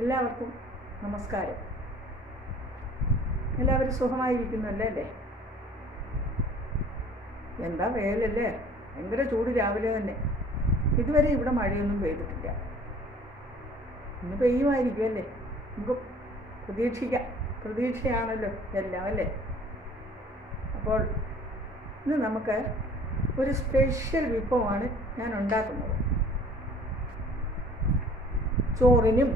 എല്ലാവർക്കും നമസ്കാരം. എല്ലാവരും സുഖമായിരിക്കുന്നല്ലേ? അല്ലേ? എന്താ വേലല്ലേ, ഭയങ്കര ചൂട് രാവിലെ തന്നെ. ഇതുവരെ ഇവിടെ മഴയൊന്നും പെയ്തിട്ടില്ല. ഇന്ന് പെയ്യുമായിരിക്കും അല്ലേ? നമുക്ക് പ്രതീക്ഷിക്കാം. പ്രതീക്ഷയാണല്ലോ എല്ലാം അല്ലേ? അപ്പോൾ ഇന്ന് നമുക്ക് ഒരു സ്പെഷ്യൽ വിഭവമാണ് ഞാൻ ഉണ്ടാക്കുന്നത്. ചോറിനും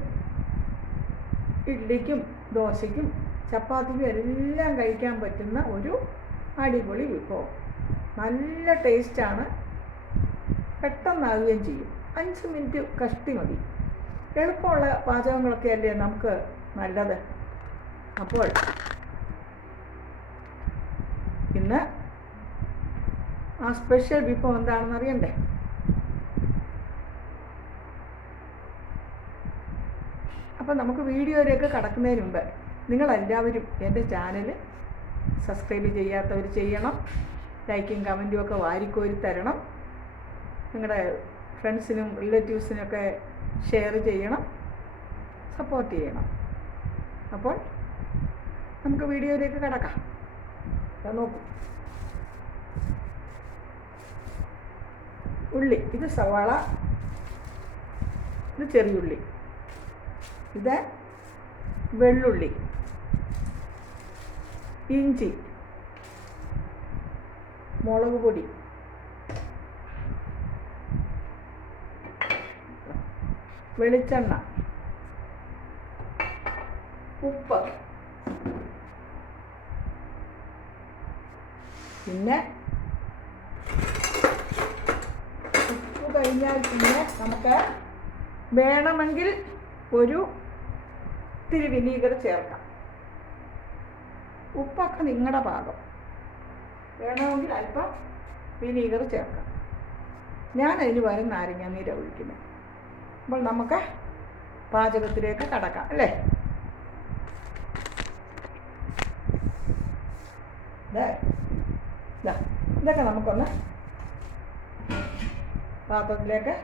ഇഡ്ഡലിക്കും ദോശയ്ക്കും ചപ്പാത്തിക്കും എല്ലാം കഴിക്കാൻ പറ്റുന്ന ഒരു അടിപൊളി വിഭവം. നല്ല ടേസ്റ്റാണ്, പെട്ടെന്നാവുകയും ചെയ്യും. 5 മിനിറ്റ് കഷ്ടി മതി. എളുപ്പമുള്ള പാചകങ്ങളൊക്കെ അല്ലേ നമുക്ക് നല്ലത്. അപ്പോൾ ഇന്ന് ആ സ്പെഷ്യൽ വിഭവം എന്താണെന്ന് അറിയണ്ടേ? അപ്പോൾ നമുക്ക് വീഡിയോയിലേക്ക് കടക്കുന്നതിന് മുമ്പ് നിങ്ങളെല്ലാവരും എൻ്റെ ചാനൽ സബ്സ്ക്രൈബ് ചെയ്യാത്തവർ ചെയ്യണം. ലൈക്കും കമൻറ്റും ഒക്കെ വാരിക്കോരി തരണം. നിങ്ങളുടെ ഫ്രണ്ട്സിനും റിലേറ്റീവ്സിനൊക്കെ ഷെയർ ചെയ്യണം, സപ്പോർട്ട് ചെയ്യണം. അപ്പോൾ നമുക്ക് വീഡിയോയിലേക്ക് കടക്കാം. നോക്കൂ, ഉള്ളി, ഇത് സവാള, ഇത് ചെറിയുള്ളി, ഇത് വെള്ളുള്ളി, ഇഞ്ചി, മുളക് പൊടി, വെളിച്ചെണ്ണ, ഉപ്പ്, പിന്നെ ഉപ്പ് കഴിഞ്ഞാൽ പിന്നെ നമുക്ക് വേണമെങ്കിൽ ഒരു ഇത്തിരി വിനീഗർ ചേർക്കാം. ഉപ്പൊക്കെ നിങ്ങളുടെ പാകം, വേണമെങ്കിൽ അല്പം വിനീഗർ ചേർക്കാം. ഞാനതിന് പകരം നാരങ്ങാനീരാണ് ഒഴിക്കുന്നത്. അപ്പോൾ നമുക്ക് പാചകത്തിലേക്ക് കടക്കാം അല്ലേ? ഇതൊക്കെ നമുക്കൊന്ന് പാത്രത്തിലേക്ക്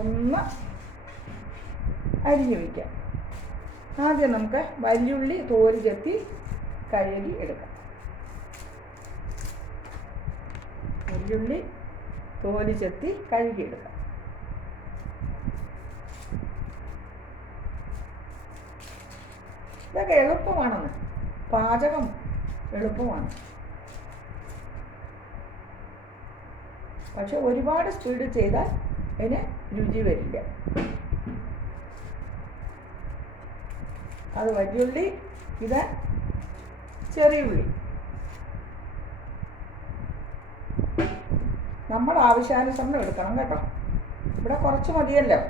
ഒന്ന് അരിഞ്ഞു വയ്ക്കാം. ആദ്യം നമുക്ക് വലിയുള്ളി തോല് ചെത്തി കഴുകി എടുക്കാം. വലിയുള്ളി തോല് ചെത്തി കഴുകിയെടുക്കാം. ഇതൊക്കെ എളുപ്പമാണെന്ന്, പാചകം എളുപ്പമാണ്. പക്ഷെ ഒരുപാട് സ്പീഡ് ചെയ്താൽ അതിന് രുചി വരില്ല. അത് വലിയുള്ളി, ഇത് ചെറിയുള്ളി. നമ്മൾ ആവശ്യാനുസരണം എടുക്കണം കേട്ടോ. ഇവിടെ കുറച്ച് മതിയല്ലോ.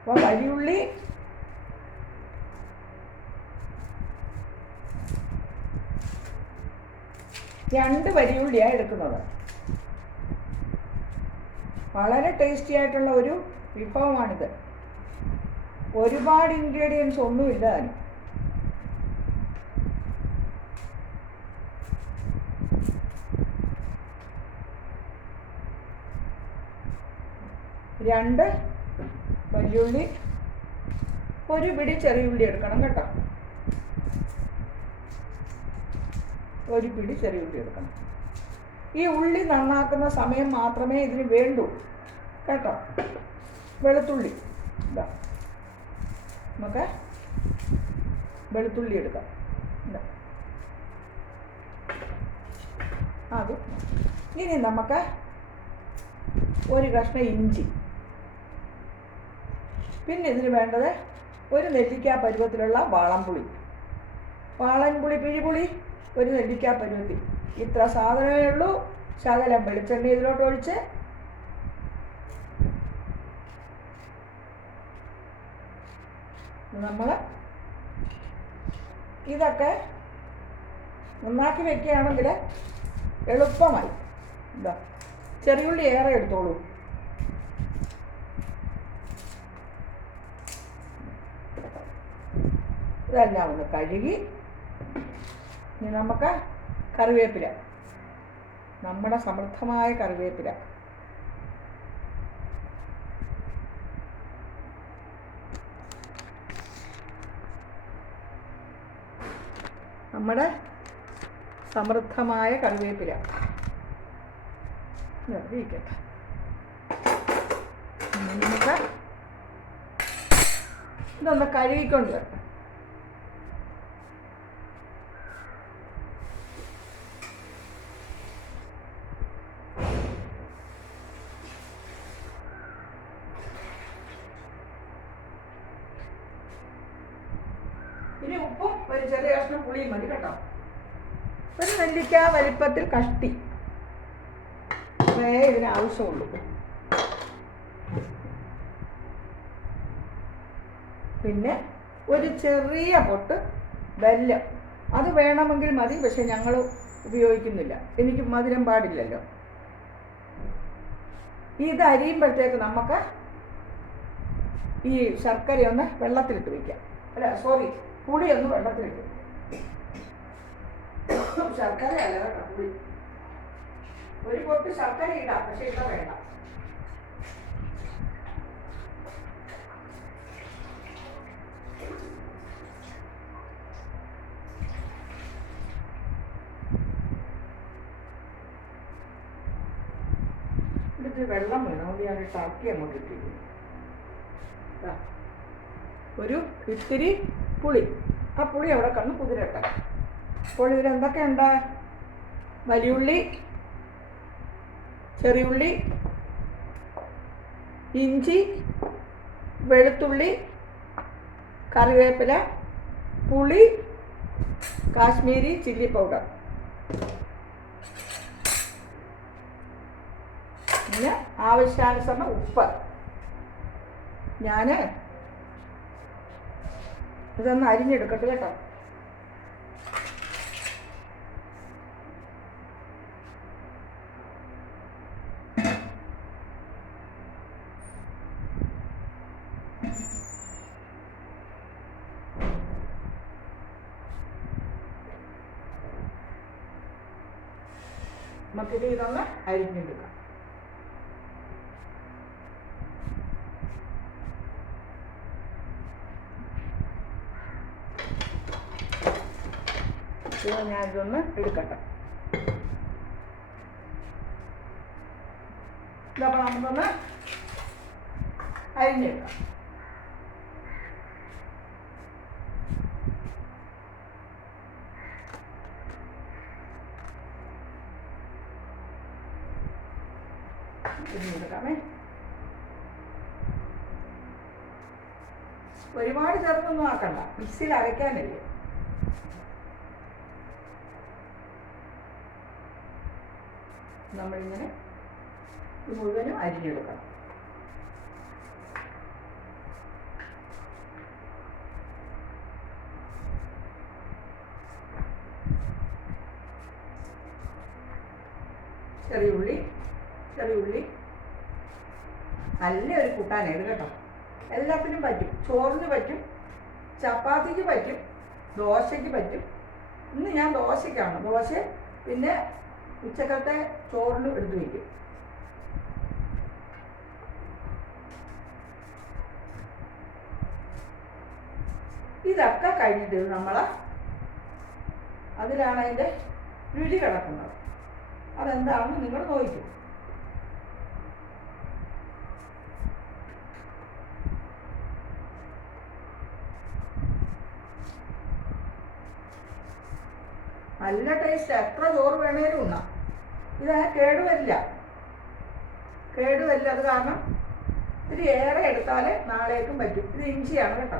അപ്പോൾ വലിയുള്ളി രണ്ട് വലിയുള്ളിയാണ് എടുക്കുന്നത്. വളരെ ടേസ്റ്റി ആയിട്ടുള്ള ഒരു വിഭവമാണിത്. ഒരുപാട് ഇൻഗ്രീഡിയൻസ് ഒന്നുമില്ല അതിന്. രണ്ട് വലിയുള്ളി, ഒരു പിടി ചെറിയുള്ളി എടുക്കണം കേട്ടോ. ഒരു പിടി ചെറിയുള്ളി എടുക്കണം. ഈ ഉള്ളി നന്നാക്കുന്ന സമയം മാത്രമേ ഇതിന് വേണ്ടൂ കേട്ടോ. വെളുത്തുള്ളി, ഇതാ നമുക്ക് വെളുത്തുള്ളി എടുക്കാം. അത് ഇനി നമുക്ക് ഒരു കഷ്ണം ഇഞ്ചി, പിന്നെ ഇതിന് വേണ്ടത് ഒരു നെല്ലിക്കാ പരുവത്തിലുള്ള വാളൻപുളി. വാളൻപുളി, പിഴിപുളി ഒരു നെല്ലിക്കാ പരുവത്തിൽ. ഇത്ര സാധനമേ ഉള്ളൂ. ശകലം വെളിച്ചെണ്ണ ഇതിലോട്ട് ഒഴിച്ച് നമ്മൾ ഇതൊക്കെ നന്നാക്കി വെക്കുകയാണെങ്കിൽ എളുപ്പമായി. ഇതാ ചെറിയുള്ളി ഏറെ എടുത്തോളൂ. ഇതെല്ലാം ഒന്ന് കഴുകി ഇനി നമുക്ക് കറിവേപ്പില, നമ്മുടെ സമൃദ്ധമായ കറിവേപ്പില നമ്മുടെ സമൃദ്ധമായ കറിവേപ്പില നിർത്തിക്കട്ടെ. നമുക്ക് ഇതൊന്ന് കഴുകിക്കൊണ്ട് വരട്ടെ. ഇനി ഉപ്പും ഒരു ചെറിയ കഷ്ണം പുളിയും മതി കേട്ടോ. ഒരു നെല്ലിക്ക വലിപ്പത്തിൽ കഷ്ടി ഇതിന് ആവശ്യമുള്ളൂ. പിന്നെ ഒരു ചെറിയ പൊട്ട് വെല്ലം, അത് വേണമെങ്കിൽ മതി, പക്ഷെ ഞങ്ങൾ ഉപയോഗിക്കുന്നില്ല, എനിക്ക് മധുരം പാടില്ലല്ലോ. ഇത് അരിയുമ്പോഴത്തേക്ക് നമുക്ക് ഈ ശർക്കരയൊന്ന് വെള്ളത്തിലിട്ട് വയ്ക്കാം. അല്ല സോറി, പുളിയൊന്ന് വെള്ളത്തിലിട്ട്. ശർക്കരയല്ല കേട്ടോ, പുളി. ഒരു പൊട്ട് ശർക്കര ഇടാം, പക്ഷെ ഇട്ട വേണ്ട. ഇതിട്ട് വെള്ളം വേണം, അത് ഞാൻ ടർക്കി അങ്ങോട്ട് ഇട്ടിരിക്കുന്നു. ഒരു ഇത്തിരി പുളി, ആ പുളി അവിടെ കണ്ണ് കുതിരട്ടെ. അപ്പോൾ ഇതിലെന്തൊക്കെയുണ്ട്? വലിയുള്ളി, ചെറിയുള്ളി, ഇഞ്ചി, വെളുത്തുള്ളി, കറിവേപ്പില, പുളി, കാശ്മീരി ചില്ലി പൗഡർ, പിന്നെ ആവശ്യാനുസരണം ഉപ്പ്. ഞാൻ ഇതൊന്ന് അരിഞ്ഞെടുക്കട്ടെ കേട്ടോ. നമുക്കിത് ഇതൊന്ന് അരിഞ്ഞെടുക്കാം. ഞാനിതൊന്ന് എടുക്കട്ടെ. ഇതപ്പോൾ നമുക്കൊന്ന് അരിഞ്ഞെടുക്കാം. എടുക്കാമേ. ഒരുപാട് ചേർത്തൊന്നും ആക്കണ്ട, മിക്സിയിൽ അരയ്ക്കാനല്ലേ. നമ്മളിങ്ങനെ മുഴുവനും അരിഞ്ഞെടുക്കണം. ചെറിയുള്ളി നല്ലൊരു കൂട്ടാനാണ് കേട്ടോ. എല്ലാത്തിനും പറ്റും. ചോറിന് പറ്റും, ചപ്പാത്തിക്ക് പറ്റും, ദോശയ്ക്ക് പറ്റും. ഇന്ന് ഞാൻ ദോശയ്ക്കാണ്. ദോശ പിന്നെ ഉച്ചക്കത്തെ ചോറിന് എടുത്ത് വയ്ക്കും. ഇതൊക്കെ കഴിഞ്ഞിട്ട് നമ്മൾ അതിലാണ് അതിൻ്റെ രുചി കിടക്കുന്നത്. അതെന്താണെന്ന് നിങ്ങൾ നോക്കും. നല്ല ടേസ്റ്റ്, എത്ര ചോറ് വേണേലും ഉണ്ണാം. ഇത് കേടുവരില്ല. അത് കാരണം ഇത്തിരി ഏറെ എടുത്താൽ നാളേക്കും പറ്റും. ഇത് ഇഞ്ചിയാണ് കേട്ടോ.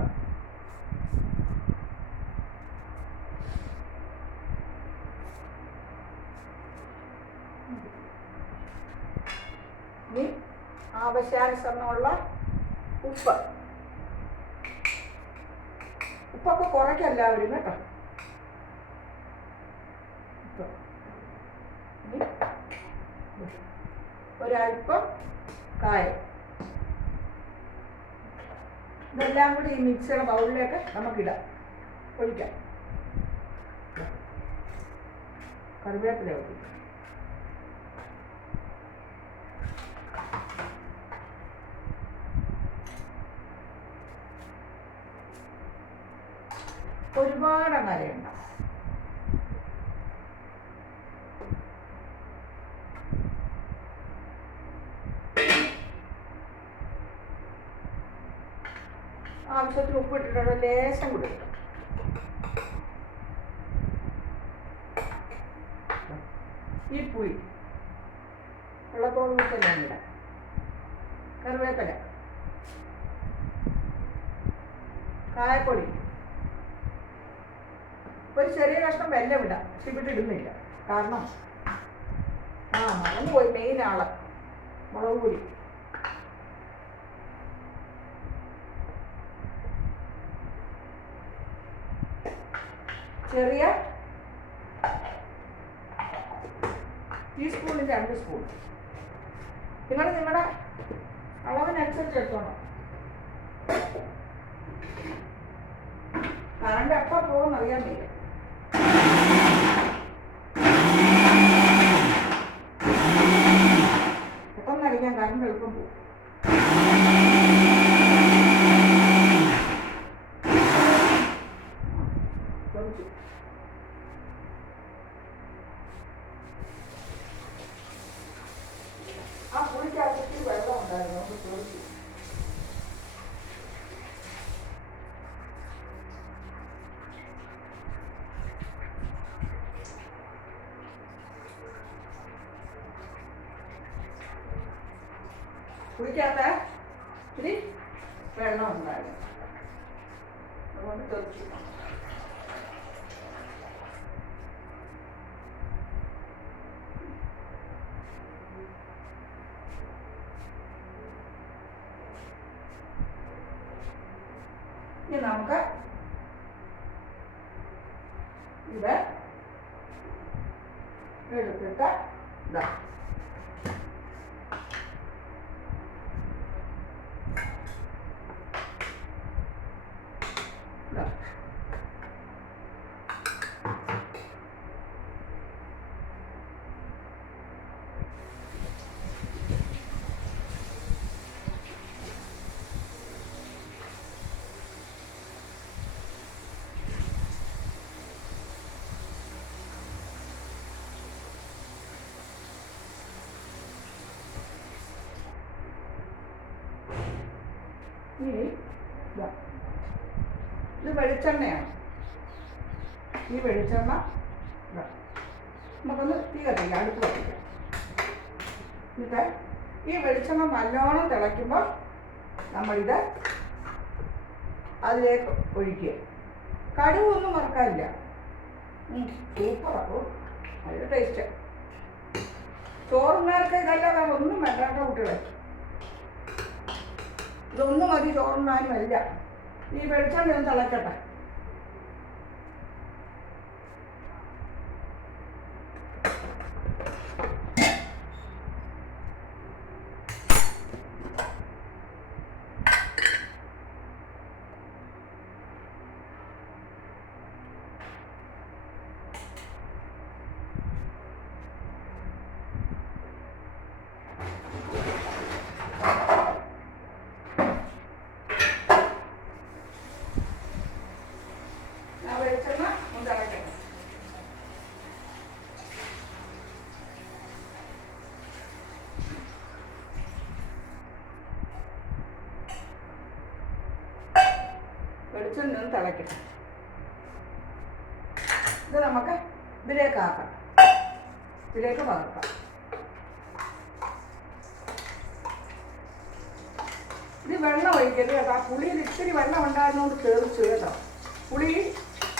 ഇനി ആവശ്യാനുസരണമുള്ള ഉപ്പൊക്കെ കുറയ്ക്കാം എല്ലാവരും കേട്ടോ. ഒരല്പം കായം. ഇതെല്ലാം കൂടി ഈ മിക്സിയുടെ ബൗളിലേക്ക് നമുക്കിടാം, ഒഴിക്കാം. കറിവേപ്പില ഒഴിക്കും. ഒരുപാട് അരയുണ്ടാവും. ആവശ്യത്തിന് ഉപ്പ് ഇട്ടിട്ടുണ്ട്, ലേശം കൂടി ഇട്ടു. ഈ പുളി വെള്ളത്തോട് വെച്ചെല്ലാം ഇടാം. കറിവേപ്പില, കായപ്പൊടി, ഒരു ചെറിയ കഷ്ണം വെല്ലം ഇടാം. പക്ഷെ ഇവിടെ ഇടുന്നില്ല, കാരണം മറന്നു പോയി മെയിൻ ആള്. മുളക് പൊടി, ചെറിയ ടീസ്പൂണിന് 2 സ്പൂൺ. നിങ്ങളുടെ അളവിനനുസരിച്ച് എടുത്തോണം. കറണ്ട് എപ്പോൾ പോകുമെന്ന് അറിയാൻ വയ്യ. പെട്ടെന്നടിക്കാൻ കറണ്ട് എളുപ്പം പോകും. ആ പുളിക്കകത്ത് വെള്ളം ഉണ്ടായിരുന്നു, നമുക്ക് ചോദിച്ചു. പുളിക്കകത്ത് ഇത്തിരി വെള്ളം ഉണ്ടായിരുന്നു, അതുകൊണ്ട് തെറിച്ചു. ഇനി നമുക്ക് ഇത് എടുത്തിട്ട് ഇതാ ഇത് വെളിച്ചെണ്ണയാണ്. ഈ വെളിച്ചെണ്ണ നമുക്കൊന്ന് തീ കത്തിക്കാം, അടുപ്പ് കത്തിക്കാം. എന്നിട്ട് ഈ വെളിച്ചെണ്ണ നല്ലോണം തിളയ്ക്കുമ്പോൾ നമ്മളിത് അതിലേക്ക് ഒഴിക്കുക. കടുവൊന്നും മറക്കാനില്ല. സൂപ്പറാണ്, നല്ല ടേസ്റ്റ്. ചോറുണ്ണാർക്ക് ഇതല്ലാതെ ഒന്നും വേണ്ട കുട്ടികളെ. ഇതൊന്നും മതി ചോറുണ്ണാനും അല്ല. ഈ വെളിച്ചെണ്ണ ഒന്ന് തിളക്കട്ടെ. വെളിച്ചെണ്ണ ഒന്ന് തിളക്കട്ടെ. ഇത് നമുക്ക് ഇതിലേക്ക് ആക്കാം, ഇതിലേക്ക് പകർത്താം. ഇത് വെള്ളം ഒഴിക്കരുത് കേട്ടോ. ആ പുളിയിൽ ഇത്തിരി വെള്ളം ഉണ്ടായിരുന്നോണ്ട് ചേർച്ചു കേട്ടോ. പുളി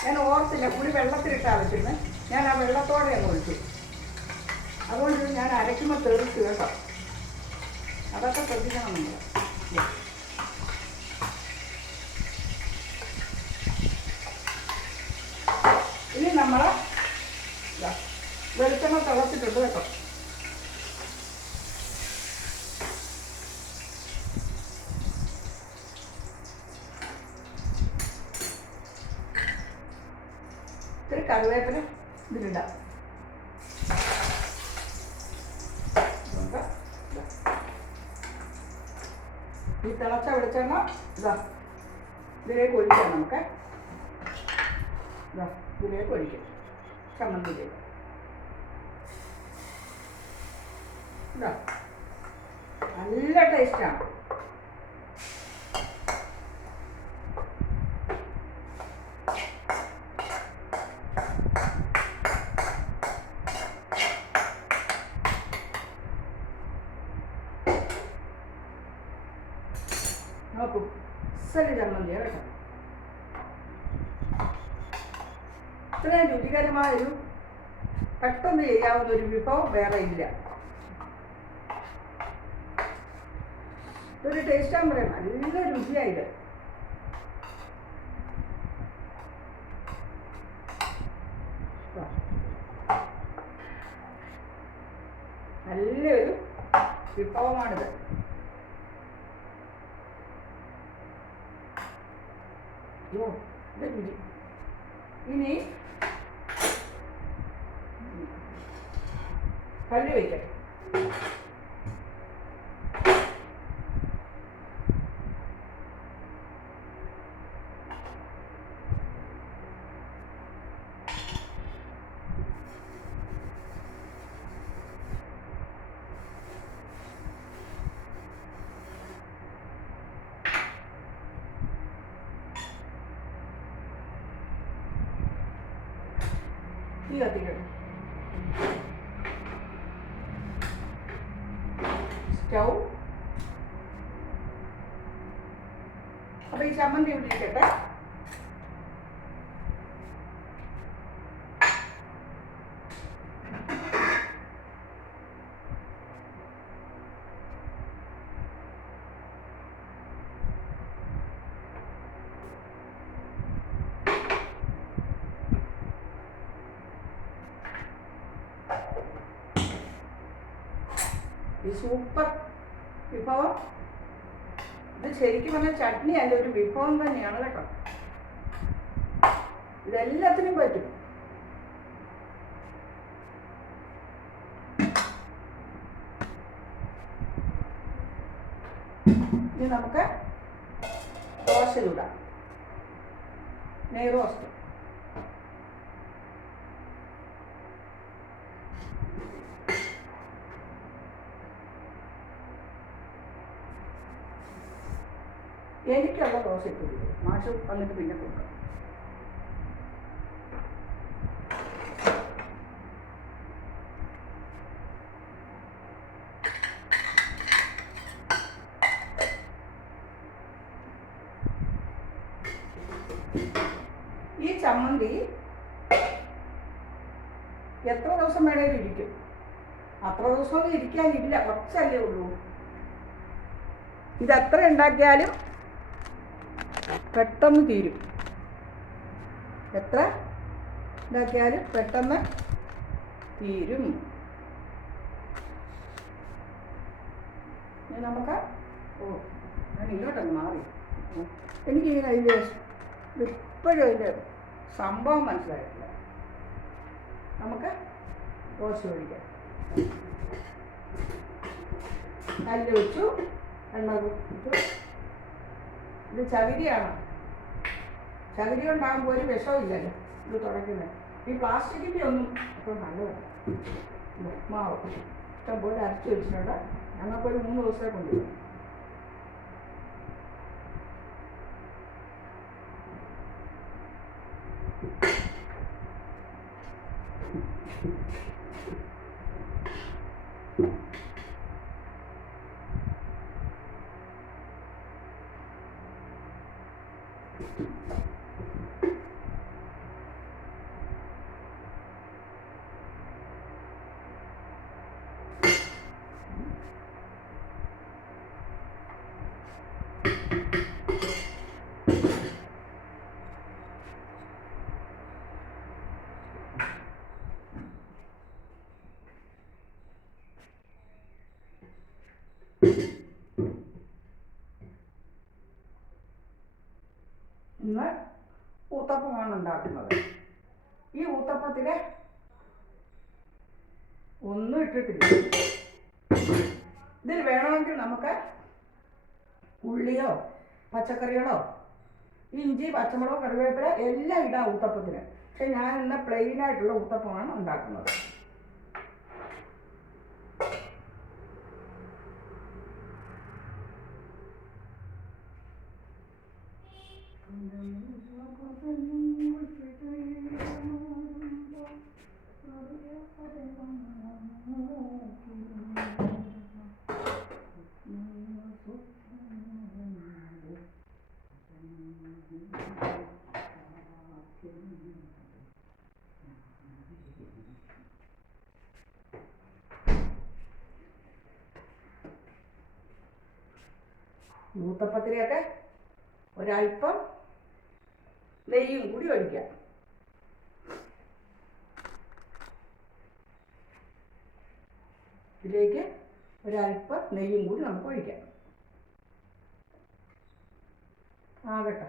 ഞാൻ ഓർത്തില്ല, പുളി വെള്ളത്തിലിട്ടാണ് വെച്ചിരുന്നത്. ഞാൻ ആ വെള്ളത്തോടെ അങ്ങ് ഒഴിച്ചു. അതുകൊണ്ട് ഞാൻ അരയ്ക്കുമ്പോൾ തെറിച്ചു കേട്ടോ. അതൊക്കെ ശ്രദ്ധിക്കണം നമ്മൾ. ഇനി നമ്മൾ വെളിച്ചെണ്ണ തിളച്ചിട്ടുണ്ട് കേട്ടോ. ഇത്തിരി കറിവേപ്പില ഇതിലിടാം. ഈ തിളച്ച വെളിച്ചെണ്ണ ഇതാ ഇതിലേക്ക് ഒഴിക്കാം. നമുക്ക് ഇതാ ഇതിലേക്ക് ഒഴിക്കാം. ചമ്മന്തിയിലേക്ക് ഇതാ നല്ല ടേസ്റ്റാണ്. നോക്കൂ, ചമ്മന്തിയാണ് കേട്ടോ. ഇത്രയും രുചികരമായൊരു പെട്ടെന്ന് ചെയ്യാവുന്ന ഒരു വിഭവം വേറെ ഇല്ല. ഇതൊരു ടേസ്റ്റാന്ന് പറയാം, നല്ല രുചിയായത്. നല്ലൊരു വിഭവമാണിത്. അയ്യോ, ഇത് രുചി. ഇനി കല്ല് വയ്ക്കട്ടെ. തീ കത്തിക്കണം. സ്റ്റൗ. അപ്പൊ ഈ ചമ്മന്തി ഇവിടെ ഇരിക്കട്ടെ. ഈ സൂപ്പർ വിഭവം, ഇത് ശരിക്കും പറഞ്ഞാൽ ചട്നി അല്ല, ഒരു വിഭവം തന്നെയാണ് കേട്ടോ. ഇതെല്ലാത്തിനും പറ്റും. ഇനി നമുക്ക് ദോശ ചൂടാം. നെയ് റോസ്റ്റ്. എനിക്കുള്ള ദോശ ഇട്ട് മാഷ് വന്നിട്ട് പിന്നെ കൊടുക്കാം. ഈ ചമ്മന്തി എത്ര ദിവസം വേണേലും ഇരിക്കും. അത്ര ദിവസമൊന്നും ഇരിക്കാനില്ല, കുറച്ചല്ലേ ഉള്ളൂ. ഇതെത്ര ഉണ്ടാക്കിയാലും പെട്ടെന്ന് തീരും. എത്ര ഉണ്ടാക്കിയാലും പെട്ടെന്ന് തീരും. നമുക്ക് ഞാൻ ഇങ്ങോട്ടൊന്ന് മാറി. എനിക്കിങ്ങനെ അതിൻ്റെ ഇപ്പോഴും അതിൻ്റെ സംഭവം മനസ്സിലായിട്ടില്ല. നമുക്ക് ദോശ ഒഴിക്കാം. കല്ല് വെച്ചു, എണ്ണ വെച്ചു. ഇത് ചകിരിയാണ്. ചകിരി കൊണ്ടാകുമ്പോൾ ഒരു വിഷവും ഇല്ലല്ലോ ഇത് തുടയ്ക്കുന്നത്. ഈ പ്ലാസ്റ്റിക്കിൻ്റെ ഒന്നും ഇപ്പോൾ നല്ലതല്ല. മാവ് ഇഷ്ടംപോലെ അരച്ച് വെച്ചിട്ടുണ്ട്. ഞങ്ങൾക്കൊരു 3 ദിവസമേ കൊണ്ടുവരും. ഇന്ന് ഊത്തപ്പമാണ് ഉണ്ടാക്കുന്നത്. ഈ ഊത്തപ്പത്തിൽ ഒന്നും ഇട്ടിട്ടില്ല. ഇതിൽ വേണമെങ്കിൽ നമുക്ക് ഉള്ളിയോ പച്ചക്കറികളോ ഇഞ്ചി പച്ചമുളക് കറിവേപ്പില എല്ലാം ഇടാം ഊത്തപ്പത്തിന്. പക്ഷെ ഞാൻ ഇന്ന് പ്ലെയിനായിട്ടുള്ള ഊത്തപ്പമാണ് ഉണ്ടാക്കുന്നത്. ഊത്തപ്പത്തിലേക്ക് ഒരല്പം നെയ്യും കൂടി ഒഴിക്കാം. ഇതിലേക്ക് ഒരല്പം നെയ്യും കൂടി നമുക്ക് ഒഴിക്കാം. ആകട്ടെ.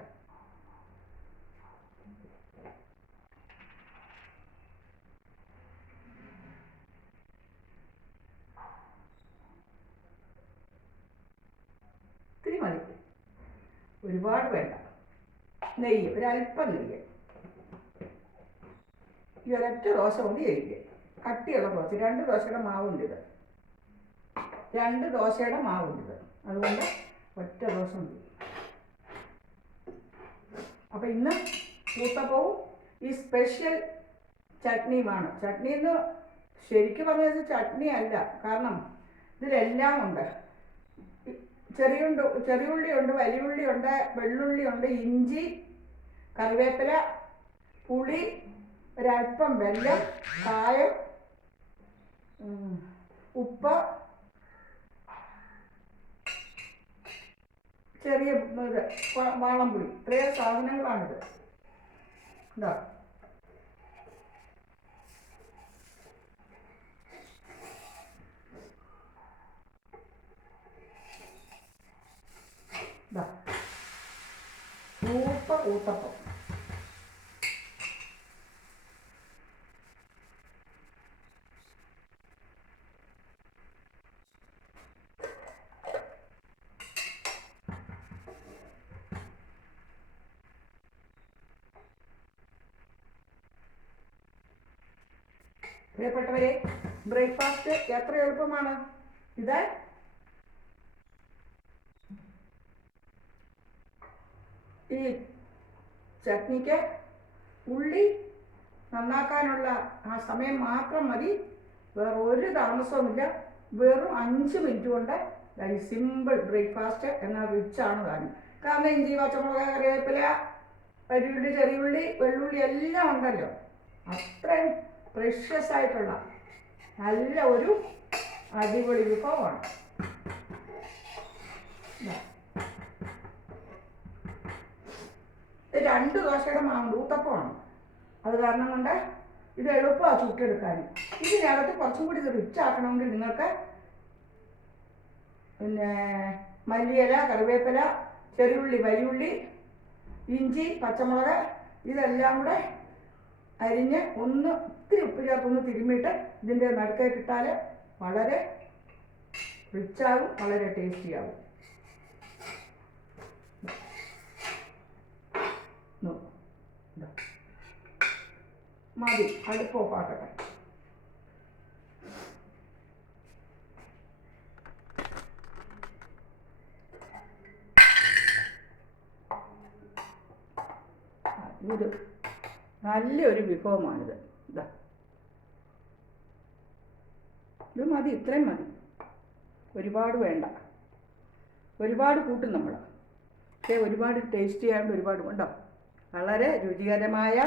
ഇത്തിരി മതി, ഒരുപാട് വേണ്ട. നെയ്യ്, ഒരല്പം നെയ്യ്. ഈ ഒരൊറ്റ ദോശ കൊണ്ട് കഴിക്കുക. കട്ടിയുള്ള ദോശ, 2 ദോശയുടെ മാവുണ്ട് ഇത്. 2 ദോശയുടെ മാവുണ്ട് ഇത്. അതുകൊണ്ട് ഒറ്റ ദോശ മതി. അപ്പം ഇന്ന് ഊത്തപ്പവും ഈ സ്പെഷ്യൽ ചട്നിയുമാണ്. ചട്നി എന്ന് ശരിക്കും പറഞ്ഞത് ചട്നി അല്ല, കാരണം ഇതിലെല്ലാം ഉണ്ട്. ചെറിയുള്ളിയുണ്ട്, വലിയുള്ളിയുണ്ട്, വെള്ളുള്ളിയുണ്ട്, ഇഞ്ചി, കറിവേപ്പില, പുളി, ഒരല്പം വെല്ലം, കായം, ഉപ്പ്, ചെറിയ ഇത് വാളംപുളി. ഇത്രയും സാധനങ്ങളാണിത്. ഇതാ സൂപ്പർ ഊത്തപ്പം. പ്രിയപ്പെട്ടവരെ, ബ്രേക്ക്ഫാസ്റ്റ് എത്ര എളുപ്പമാണ്. ഇത് ഈ ചട്നിക്ക് ഉള്ളി നന്നാക്കാനുള്ള ആ സമയം മാത്രം മതി. വേറെ ഒരു താമസവുമില്ല. വെറും 5 മിനിറ്റ് കൊണ്ട് ഈ സിമ്പിൾ ബ്രേക്ക്ഫാസ്റ്റ് എന്നാൽ റിച്ചാണ് താനും. കാരണം ഇഞ്ചി, പച്ചമുളക്, കറിവേപ്പില, വലിയുള്ളി, ചെറിയുള്ളി, വെള്ളുള്ളി എല്ലാം ഉണ്ടല്ലോ. അത്രയും പ്രഷ്യസ് ആയിട്ടുള്ള നല്ല ഒരു അടിപൊളി വിഭവമാണ്. 2 ദോശയുടെ മാവുണ്ട്, ഊത്തപ്പമാണ്. അത് കാരണം കൊണ്ട് ഇത് എളുപ്പമാണ് ചുട്ടെടുക്കാൻ. ഇതിനകത്ത് കുറച്ചും കൂടി ഇത് റിച്ച് ആക്കണമെങ്കിൽ നിങ്ങൾക്ക് പിന്നെ മല്ലിയില, കറിവേപ്പില, ചെറിയുള്ളി, വലിയുള്ളി, ഇഞ്ചി, പച്ചമുളക് ഇതെല്ലാം കൂടെ അരിഞ്ഞ് ഇത്തിരി ഉപ്പ് ചേർത്തൊന്ന് തിരുമ്മിയിട്ട് ഇതിൻ്റെ നടുക്കേക്ക് ഇട്ടാൽ വളരെ റിച്ചാകും, വളരെ ടേസ്റ്റിയാകും. മതി, അടുപ്പ് ഓഫാക്കട്ടെ. ഇത് നല്ലൊരു വിഭവമാണിത്. ഇതാ ഇത് മതി, ഇത്രയും മതി, ഒരുപാട് വേണ്ട. ഒരുപാട് കൂട്ടും നമ്മൾ, പക്ഷേ ഒരുപാട് ടേസ്റ്റി ആയതുകൊണ്ട് ഒരുപാട് ഉണ്ടോ. വളരെ രുചികരമായ